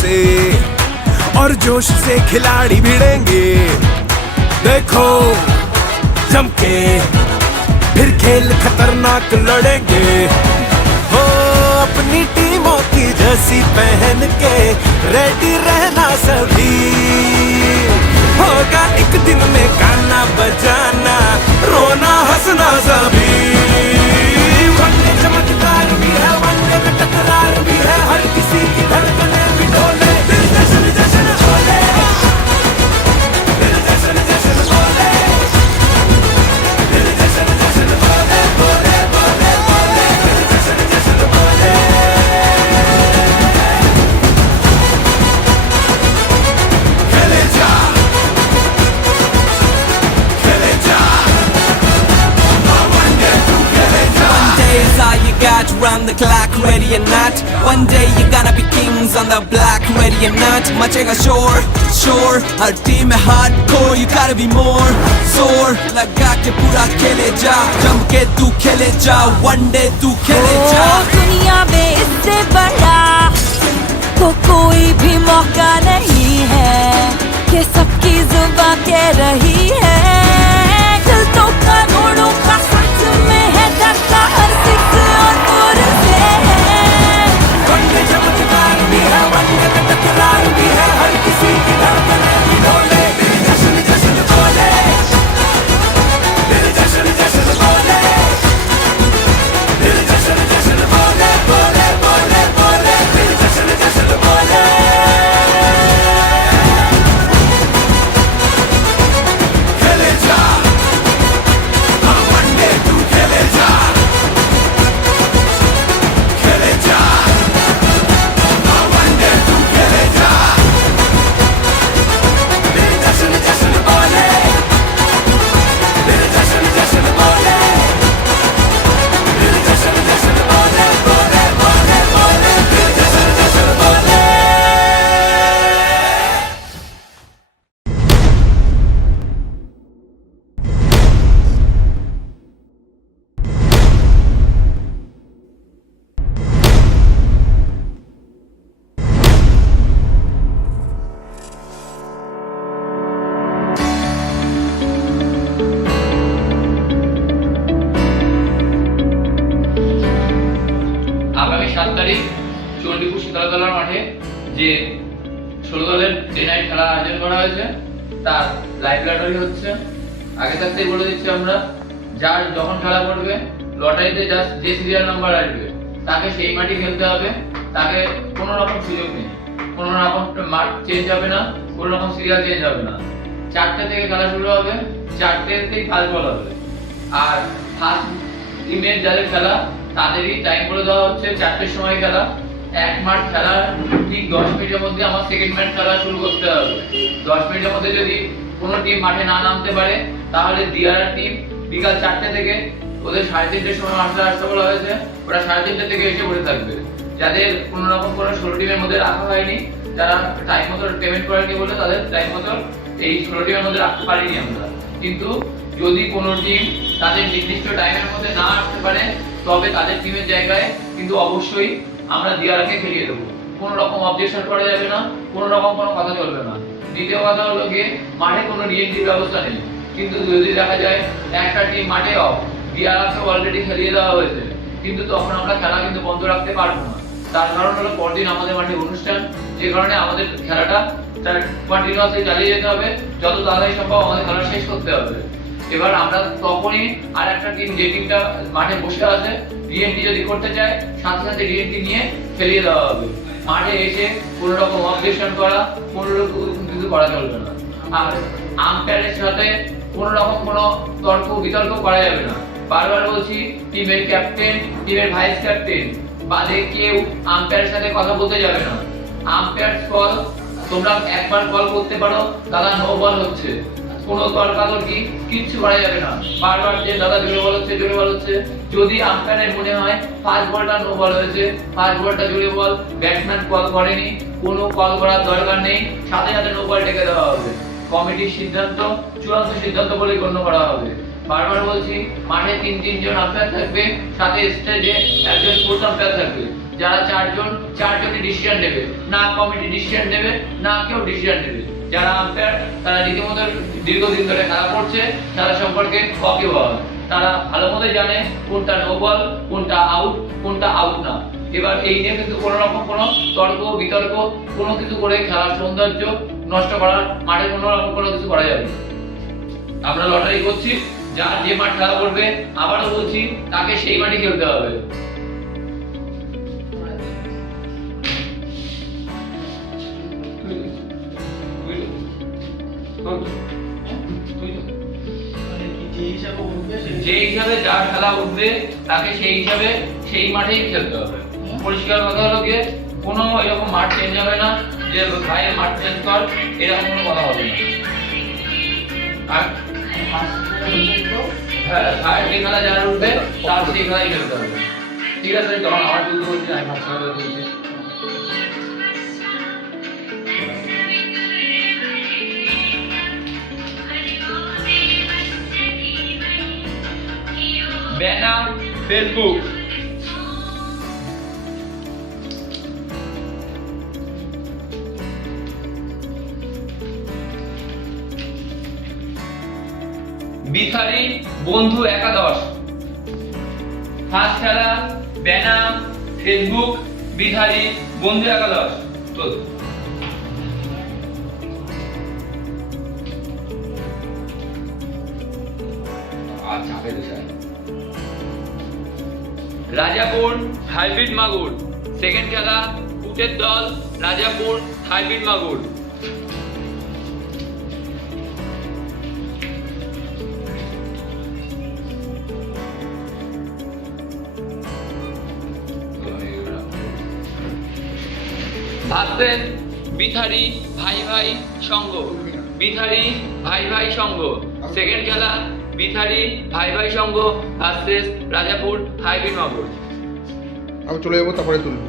से और जोश से खिलाड़ी भिड़ेंगे। देखो जम के फिर खेल खतरनाक लड़ेंगे। हो अपनी टीमों की जर्सी पहन के रेडी रहना सभी। होगा एक दिन में गाना बजाना, रोना हंसना सभी। वनडे चमत्कार भी है, वनडे में टकरार भी है, हर किसी की धड़कने भी ढोले। दिल जश्न जश्न बोले, दिल जश्न जश्न बोले, दिल जश्न जश्न बोले, बोले बोले बोले, दिल जश्न जश्न बोले। खेले जा, खेले जा, one day तू खेले जा। One day is all you got, run the clock, ready or not. One day you're gonna be kings on the block, ready or not. मचेगा शोर, शोर, हर टीम में hardcore, you gotta be more. जोर लगा के पूरा खेले जा, जम के तू खेले जा, one day तू खेले जा। दुनिया में इससे बड़ा तो कोई भी मौका नहीं है कि सबकी जुबां कह रही है। दिल तो करोड़ों का सच में है, धक्का हर सिक्स और दूर से है। वनडे चमत्कार भी है, वनडे में टकरार भी है, हर किसी की धड़कने भी ढोले। दिल जश्न जश्न बोले, दिल जश्न जश्न बोले, दिल जश्न जश्न बोले, बोले बोले बोले, दिल जश्न जश्न बोले। खेले जा, हाँ वनडे तू खेले जा, खेले जा, हाँ वनडे तू खेले जा। दिल जश्न जश्न बोले, दिल जश्न जश्न बोले, दिल जश्न जश्न बोले, बोले बोले बोले, दिल जश्न जश्न बोले। আগামী 7 তারিখ চণ্ডীপুর শীতলতলার মাঠে যে 16 দলের ডে নাইট খেলা আয়োজন করা হয়েছে তার লাইভ লটারি হচ্ছে। আগে থাকতেই বলে দিচ্ছি আমরা, যার যখন খেলা পড়বে লটারিতে জাস্ট যে সিরিয়াল নাম্বার আসবে তাকে সেই মাঠে খেলতে হবে। তাকে কোনো রকম সুযোগ নেই, কোনো রকম মাঠ চেঞ্জ হবে না, কোনো রকম সিরিয়াল চেঞ্জ হবে না। 4টে থেকে খেলা শুরু হবে, 4টেতেই ফার্স্ট বল হবে। আর ফার্স্ট টিমের যাদের খেলা তাদেরই টাইম করে দেওয়া হচ্ছে 4টের সময় খেলা। এক মাঠ খেলার ঠিক 10 মিনিটের মধ্যে আমার সেকেন্ড ম্যাচ খেলা শুরু করতে হবে। 10 মিনিটের মধ্যে যদি কোনো টিম মাঠে না নামতে পারে তাহলে দিয়ারা টিম বিকাল 4টে থেকে ওদের 3:30টার সময় আসতে বলা হয়েছে, ওরা 3:30 থেকে এসে বসে থাকবে। যাদের কোনো রকম কোনো 16 টিমের মধ্যে রাখা হয়নি, যারা টাইম মতো পেমেন্ট করেনি বলে তাদের টাইম মতো এই 16 টিমের মধ্যে রাখতে পারিনি আমরা। কিন্তু যদি কোনো টিম তাদের নির্দিষ্ট টাইমের মধ্যে না আসতে পারে তবে তাদের টিমের জায়গায় কিন্তু অবশ্যই আমরা দিয়ারাকে খেলিয়ে দেবো। কোনো রকম অবজেকশন করা যাবে না, কোনো রকম কোনো কথা চলবে না। দ্বিতীয় কথা হলো গিয়ে মাঠে কোনো রিএন্ট্রির ব্যবস্থা নেই। কিন্তু যদি দেখা যায় একটা টিম মাঠে অফ, দিয়ারাকে অলরেডি খেলিয়ে দেওয়া হয়েছে, কিন্তু তখন আমরা খেলা কিন্তু বন্ধ রাখতে পারবো না। তার কারণ হলো পরদিন আমাদের মাঠে অনুষ্ঠান, যে কারণে আমাদের খেলাটা কন্টিনিউয়াসলি চালিয়ে যেতে হবে, যত তাড়াতাড়ি সম্ভব আমাদের খেলা শেষ করতে হবে। এবার আমরা তখনই আর একটা টিম যে টিমটা মাঠে বসে আছে রিএন্ট্রি যদি করতে চায় সাথে সাথে রিএন্ট্রি নিয়ে খেলিয়ে দেওয়া হবে। মাঠে এসে কোনো রকম অবজেকশন করা, কোনো রকম কিছু করা চলবে না। আর আম্পায়ারের সাথে কোনো রকম কোনো তর্ক বিতর্ক করা যাবে না। বারবার বলছি, টিমের ক্যাপ্টেন, টিমের ভাইস ক্যাপ্টেন বাদে কেউ আম্পায়ারের সাথে কথা বলতে যাবে না। আম্পায়ার কল তোমরা একবার কল করতে পারো, দাদা নো বল হচ্ছে, কোনো তর্কাতর্কি কিচ্ছু করা যাবে না। বারবার যে দাদা জোরে বল হচ্ছে, জোরে বল হচ্ছে। যদি আম্পায়ারের মনে হয় ফার্স্ট বলটা নো বল হয়েছে, ফার্স্ট বলটা জোরে বল, ব্যাটসম্যান কল করেনি, কোনো কল করার দরকার নেই, সাথে সাথে নো বল ডেকে দেওয়া হবে। কমিটির সিদ্ধান্ত চূড়ান্ত সিদ্ধান্ত বলে গণ্য করা হবে। বারবার বলছি, মাঠে তিন জন আম্পায়ার থাকবে, সাথে স্টেজে একজন স্পোর্টস আম্পায়ার থাকবে। যারা চারজনই ডিসিশন নেবে, না কমিটি ডিসিশন নেবে, না কেউ ডিসিশন নেবে। যারা আম্পায়ার তারা রীতিমতো দীর্ঘদিন ধরে খেলা করছে, তারা সম্পর্কে ওয়াকিবহাল, তারা ভালো মতোই জানে কোনটা নো বল, কোনটা আউট, কোনটা আউট না। এবার এই নিয়ে কিন্তু কোনো রকম কোনো তর্ক বিতর্ক কোনো কিছু করে খেলার সৌন্দর্য নষ্ট করার মাঠে কোনো রকম কোনো কিছু করা যাবে না। আমরা লটারি করছি, যার যে মাঠ খেলা করবে, আবারও বলছি তাকে সেই মাঠে খেলতে হবে। যে হিসাবে যার খেলা উঠবে তাকে সেই হিসাবে সেই মাঠেই খেলতে হবে। পরিষ্কার কথা হলো গিয়ে কোনো এরকম মাঠ চেঞ্জ হবে না যে ভাইয়ের মাঠ চেঞ্জ কর, এরকম কোনো কথা হবে না। আর হ্যাঁ, ভাইয়ের যে খেলা যারা উঠবে তার সেই খেলাই খেলতে হবে। ঠিক আছে, তখন আমার তুলতে বলছি, আমি ভাত খাওয়া তুলছি। ব্যানাম ফেসবুক। বিথারি বন্ধু একাদশ। ফার্স্ট খেলা ব্যানাম ফেসবুক বিথারি বন্ধু একাদশ। তো আচ্ছা, রাজাপুর হাইব্রিড মাগুর। সেকেন্ড খেলা উটের দল রাজাপুর হাইব্রিড মাগুর। ভার্সেস বিথারি ভাই ভাই সংঘ। বিথারি ভাই ভাই সংঘ। সেকেন্ড খেলা বিথারি ভাই ভাই সংঘ ভার্সেস রাজাপুর হাইব্রিড মাগুর। আমি চলে যাবো, তারপরে তুলবো।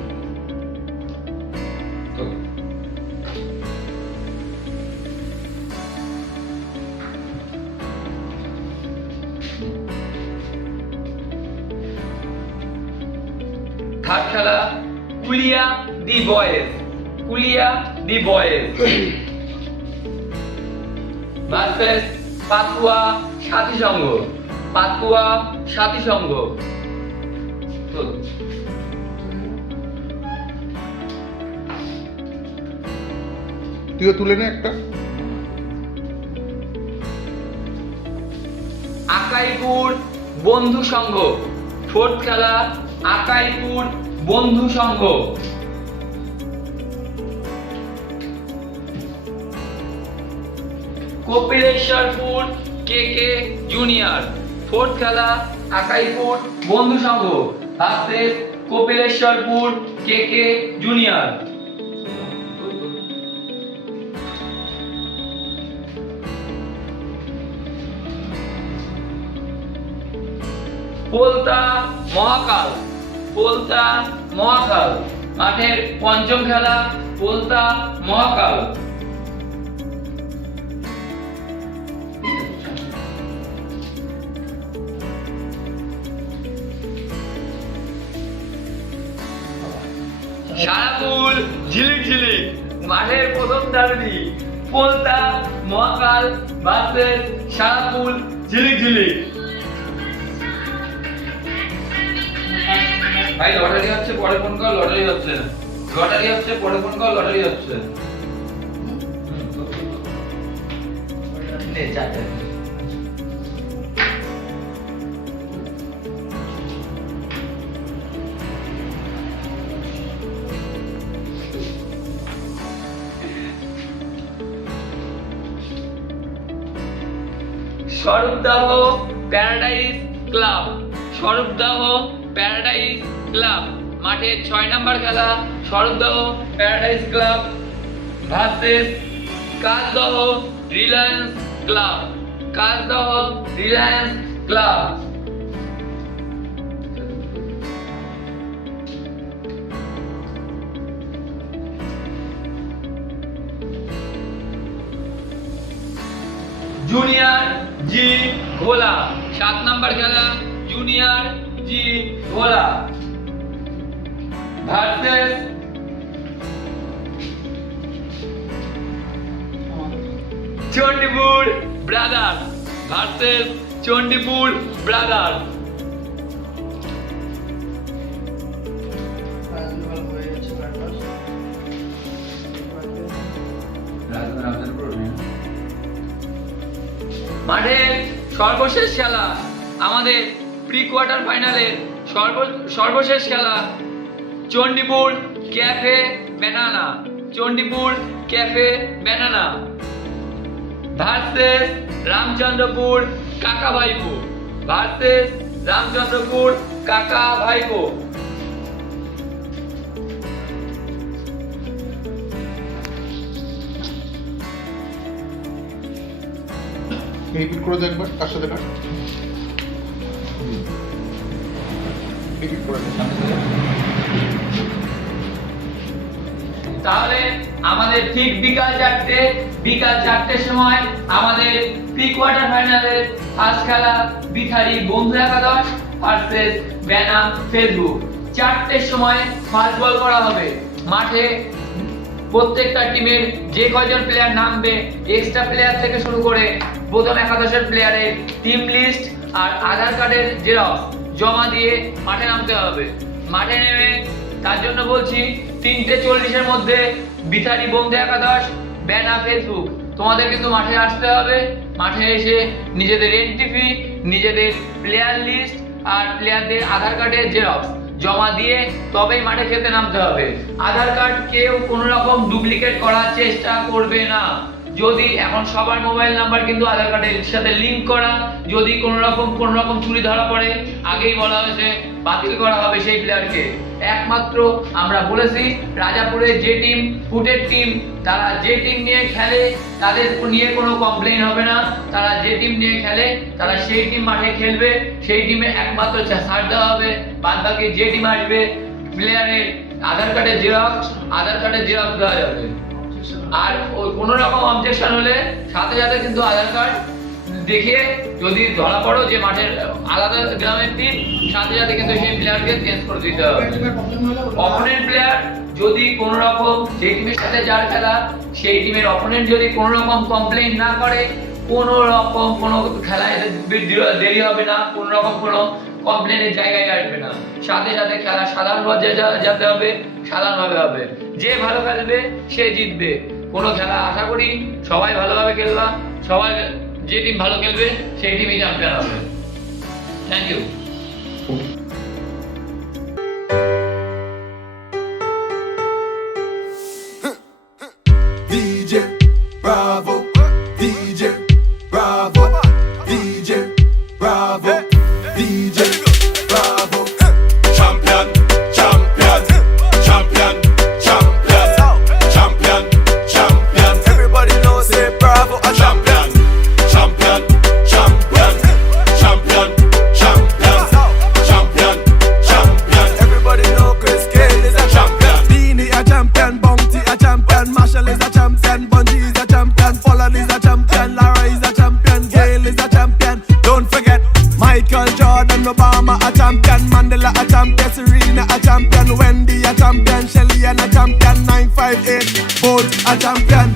থার্ড খেলা Kulia the boys. Kulia the boys versus Patua Sathi Sangha. পাতুয়া Sathi সংঘ। তুইও তুলে নে একটা। আকাইপুর বন্ধু সংঘ। ফোর্থ খেলা আকাইপুর বন্ধু সংঘ। কপিলেশ্বরপুর কেকে জুনিয়র। ফোর্থ খেলা আকাইপুর বন্ধু সংঘ ভার্সেস কপিলেশ্বরপুর কেকে জুনিয়র। পোলতা মহাকাল। পোলতা মহাকাল মাঠের পঞ্চম খেলা পোলতা মহাকাল। সারাপুল ঝিলিক ঝিলিক মাঠের প্রথম ডার্বি পোলতা মহাকাল ভার্সেস সারাপুল ঝিলিক ঝিলিক। ভাই লটারি হচ্ছে, পরে ফোন কর। লটারি হচ্ছে, লটারি হচ্ছে, পরে ফোন কর। লটারি হচ্ছে। নে চাচা। Swarupdaha paradise club. Swarupdaha paradise club মাঠে 6 নম্বর খেলা Swarupdaha paradise club versus Kajdaha Reliance club. Kajdaha Reliance club. Junior G Bhola. 7 number খেলা junior G Bhola versus Chandipur brother versus Chandipur brother. মাঠের সর্বশেষ খেলা, আমাদের প্রি কোয়ার্টার ফাইনালের সর্বশেষ খেলা Chandipur cafe banana, Chandipur cafe banana versus Ramchandrapur কাকা ভাইপো, ভার্সেস রামচন্দ্রপুর কাকা ভাইপো। রিপিট করে দেখবার কার সাথে কার রিপিট করে দেখ। তাহলে আমাদের ঠিক বিকাল 4টের সময় আমাদের প্রি কোয়ার্টার ফাইনালের ফার্স্ট খেলা বিথারি বন্ধু একাদশ ভার্সেস ব্যানাম ফেসবুক। 4টের সময় ফার্স্ট বল করা হবে। মাঠে প্রত্যেকটা টিমের যে কয়জন প্লেয়ার নামবে, এক্সট্রা প্লেয়ার থেকে শুরু করে প্রথম একাদশের প্লেয়ারের টিম লিস্ট আর আধার কার্ডের জেরক্স জমা দিয়ে মাঠে নামতে হবে। মাঠে নেমে তার জন্য বলছি 3:40-এর মধ্যে বিথারি বন্ধু একাদশ ব্যানা ফেসবুক তোমাদের কিন্তু মাঠে আসতে হবে। মাঠে এসে নিজেদের এন্ট্রি ফি, নিজেদের প্লেয়ার লিস্ট আর প্লেয়ারদের আধার কার্ডের জেরক্স জমা দিয়ে তবেই মাঠে খেলতে নামতে হবে। আধার কার্ড কেউ কোনো রকম ডুপ্লিকেট করার চেষ্টা করবে না। যদি এখন সবার মোবাইল নাম্বার কিন্তু আধার কার্ডের সাথে লিংক করা, যদি কোনো রকম চুরি ধরা পড়ে আগেই বলা হয়েছে বাতিল করা হবে সেই প্লেয়ারকে। একমাত্র আমরা বলেছি রাজাপুরের যে টিম ফুটের টিম, তারা যে টিম নিয়ে খেলে তাদের নিয়ে কোনো কমপ্লেইন হবে না। তারা যে টিম নিয়ে খেলে তারা সেই টিম মাঠে খেলবে, সেই টিমে একমাত্র ছাড় দেওয়া হবে। বাদ বাকি যে টিম আসবে প্লেয়ারের আধার কার্ডের জেরক্স দেওয়া যাবে। আর ওই কোনো রকম অবজেকশন হলে সাথে সাথে কিন্তু আধার কার্ড দেখিয়ে যদি ধরা পড়ো যে মাঠের আলাদা গ্রামের টিম, সাথে সাথে কিন্তু সেই প্লেয়ারকে চেঞ্জ করে দিতে হবে। অপোনেন্ট প্লেয়ার যদি কোনো রকম যে টিমের সাথে যার খেলা সেই টিমের অপোনেন্ট যদি কোনো রকম কমপ্লেইন না করে, কোনো রকম কোনো খেলায় দেরি হবে না, কোনো রকম কোনো কমপ্লেনের জায়গায় আসবে না। সাথে সাথে খেলা সাধারণভাবে যেতে হবে, সাধারণভাবে হবে। যে ভালো খেলবে সে জিতবে। কোনো খেলা আশা করি সবাই ভালোভাবে খেলবা, সবাই যে টিম ভালো খেলবে সেই টিমই চ্যাম্পিয়ন হবে। Thank you. DJ Bravo, DJ Bravo, DJ Bravo, DJ Bravo. Champion, champion, champion, champion, champion, champion. Everybody knows say Bravo a champion, champion, champion, champion, champion, champion, champion. Everybody know Chris Gayle is a champion. Beanie a champion, Bounty a champion, Marshall is a champion, Bungie is a champion, Folland is a champion, Lara is a champion, Gayle is a champion. Don't forget Michael Jordan, Obama a champion, Mandela a champion, Serena a champion, Wendy a champion, Shelly and a champion, 958 both a champion.